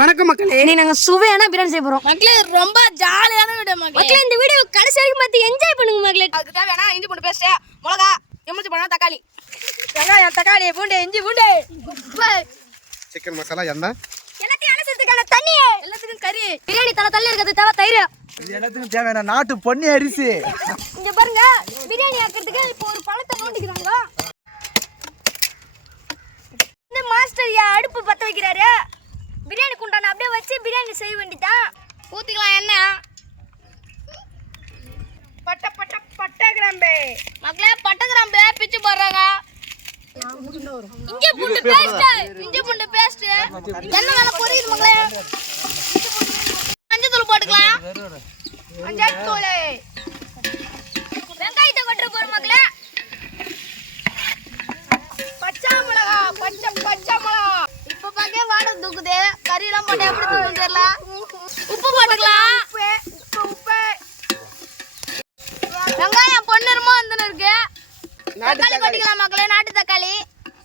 வணக்கம் மக்களே. இன்னைக்கு நாங்க சுவையான பிரியாணி செய்ய போறோம். மக்களே ரொம்ப ஜாலியான வீடியோ மக்களே. மக்களே இந்த வீடியோ கடைசி வரைக்கும் பார்த்து என்ஜாய் பண்ணுங்க மக்களே. அதுக்கு தேவையான இஞ்சி பூண்டு பேஸ்ட் மிளகா எலுமிச்சை பழம் தக்காளி. வெங்காயம் தக்காளி பூண்டு இஞ்சி பூண்டு. சிக்கன் மசாலா எண்ணெய். எல்லாத்தையும் அலசறதுக்கான தண்ணி. எல்லாத்துக்கும் கறி. பிரியாணி தலை தள்ளி இருக்கிறது தேவை தயிர். எல்லாத்துக்கும் தேவையான நாட்டு பொன்னி அரிசி. இங்க பாருங்க பிரியாணி ஆக்கிறதுக்கு இப்போ ஒரு பழத்தை நோண்டிக்கிறாங்க இந்த மாஸ்டர் யா அடுப்பு பத்த வைக்கிறாரு. பிரியாணி செய்ய வேண்டியதான் ஊத்திக்கலாம் எண்ணெய் பட்டை பட்டை பட்டை கிராம்பு மக்களே பட்டை கிராம்பு பிச்சு போடுறாங்க. இஞ்சி பூண்டு பேஸ்ட் இஞ்சி பூண்டு பேஸ்ட் எண்ணெய் நல்லா பொரியுது மக்களே? மஞ்சள் தூள் போட்டுக்கலாம். மஞ்சள் தூள் வெங்காயத்தை கொட்டுற போற மக்களே பச்சை மிளகா பச்சை பச்சை மிளகா இப்ப பாக்க வாடை தூக்குது கறி எல்லாம் போட்டு எப்படி தூக்கும் தெரியல? உப்பு போட்டுக்கலாம். உப்பு உப்பு வெங்காயம் பொன்னிறமா வந்துன்னு இருக்கு. தக்காளி கொட்டிக்கலாம் மக்களே நாட்டு தக்காளி.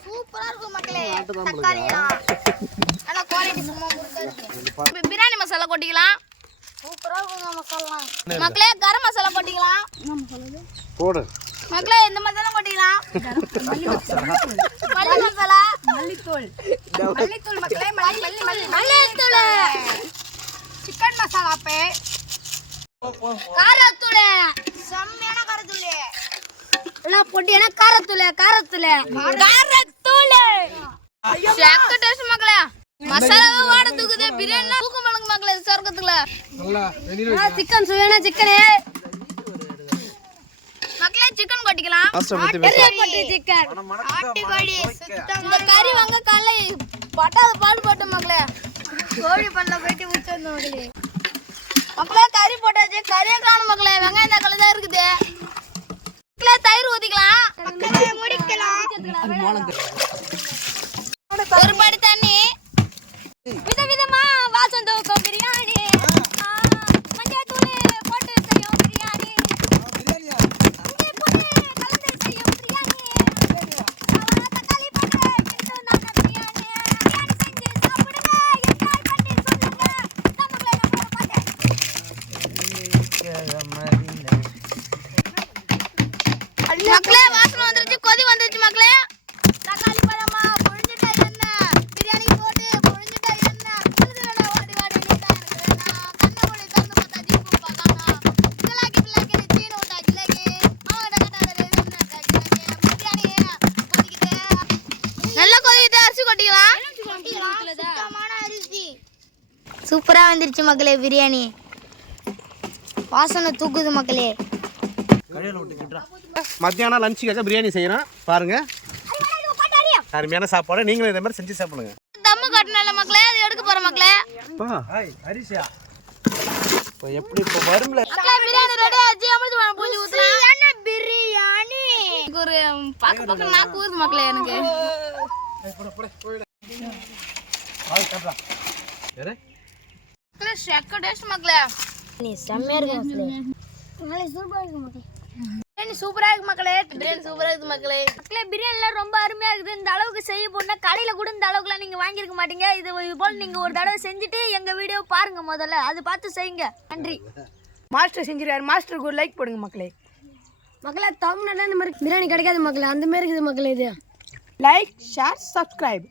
சூப்பரா இருக்கும் மக்களே. தக்காளி நல்லா குவாலிட்டி சும்மா பிரியாணி மசாலா கொட்டிக்கலாம். சூப்பரா இருக்கும் மசாலா. மக்களே கரம் மசாலா கொட்டிக்கலாம். போடு. மக்களே இந்த மசாலா கொட்டிக்கலாம். மல்லி மசாலா. மல்லித்தூள். மல்லித்தூள் மக்களே மல்லி மல்லி மல்லி மல்லித்தூள். சிக்கன் மசாலா பே காரத்தூள். செம்மையான காரத்தூள். எல்லாம் பொட்டியான காரத்தூள்? காரத்தூள். காரத்தூள். செக்க டேஸ்ட் மக்களே. மசாலாவே வாட தூக்குது. பிரியாணி தூக்கம் பழங்க மக்களே சொர்க்கத்துல. சிக்கன் சுவையான சிக்கனு. பத்தி பொட்டி சிக்கன். ஆட்டுக்கோழி இந்த கறி வாங்க காலை பட்டாத பாடு போட்ட மக்களே கோழி பண்ண போயிட்டு வந்த மக்களே கறி போட்டாச்சு. கறியே காணும் மக்களே வெங்காயம் தக்காளி தான் இருக்குது. மக்களே தயிர் ஊத்திக்கலாம். முடிக்கலாம். ஒரு படி தண்ணி விதவிதமா வாசம் தூக்கும் பிரியாணி ஆ, மஞ்சள் தூள் போட்டு செய்யும் பிரியாணி இஞ்சி பூண்டு கலந்து செய்யும் பிரியாணி ஆ, தக்காளி போட்டு கிண்டு நாங்க பிரியாணி பிரியாணி செஞ்சு சாப்பிடுங்க என்ஜாய் பண்ணி சொல்லுங்க நம்மளே நம்மளோட பாட்டு மக்களே வாசனை வந்துருச்சு கொதி வந்துருச்சு மக்களே. தக்காளி பழமா பொழிஞ்சிட்ட எண்ணெய் பிரியாணி போட்டு பொழிஞ்சிட்ட எண்ணெய் புரிதுடா ஓடி வாடி கண்ணை மூடி திறந்து பார்த்தா ஜீப்பு பார்க்கணும் கிளாக்கி கிளாக்கி சீன விட்டா கிளாக்கி அவட கட்டாட ரெண்டு கிளாக்கி பிரியாணி கொதிக்குது. நல்லா கொதிக்குது அரிசி கொட்டிக்கலாம் சுத்தமான அரிசி. சூப்பரா வந்துருச்சு மக்களே பிரியாணி. வாசனை தூக்குது மக்களே. மத்தியானம் லஞ்சுக்காக பிரியாணி செய்யறோம். பாருங்க. அருமையான சாப்பாடு. நீங்களும் இதே மாதிரி செஞ்சு சாப்பிடுங்க. தம்மு கட்டினால மக்களே அது எடுக்க போற மக்களே. அரிசியா இப்போ எப்படி இப்போ வரும்ல? பிரியாணி ரெடி ஆச்சு அமிர்த பழம் பூஞ்சி ஊத்துறேன். என்ன பிரியாணி. ஒரு பக்க பக்கம் நாக்கு ஊறுது மக்களே எனக்கு. செக்க டேஸ்ட் மக்களே. நீ செம்மையா இருக்கு மக்களே. சூப்பரா இருக்கு மக்களே. பிரியாணி சூப்பரா இருக்கு மக்களே. பிரியாணி சூப்பரா இருக்கு மக்களே. மக்களே பிரியாணிலாம் ரொம்ப அருமையாக இருக்குது. இந்த அளவுக்கு செய்ய போனா கடையில் கூட இந்த அளவுக்குலாம் நீங்கள் வாங்கியிருக்க மாட்டீங்க. இது இது போல் நீங்கள் ஒரு தடவை செஞ்சுட்டு எங்கள் வீடியோ பாருங்க முதல்ல. அது பார்த்து செய்யுங்க. நன்றி. மாஸ்டர் செஞ்சிருக்காரு. மாஸ்டருக்கு ஒரு லைக் போடுங்க மக்களே. மக்களே தமிழ்நாட்டில் இந்த மாதிரி பிரியாணி கிடைக்காது மக்களே. அந்த மாதிரி இருக்குது மக்களே இது. Like share subscribe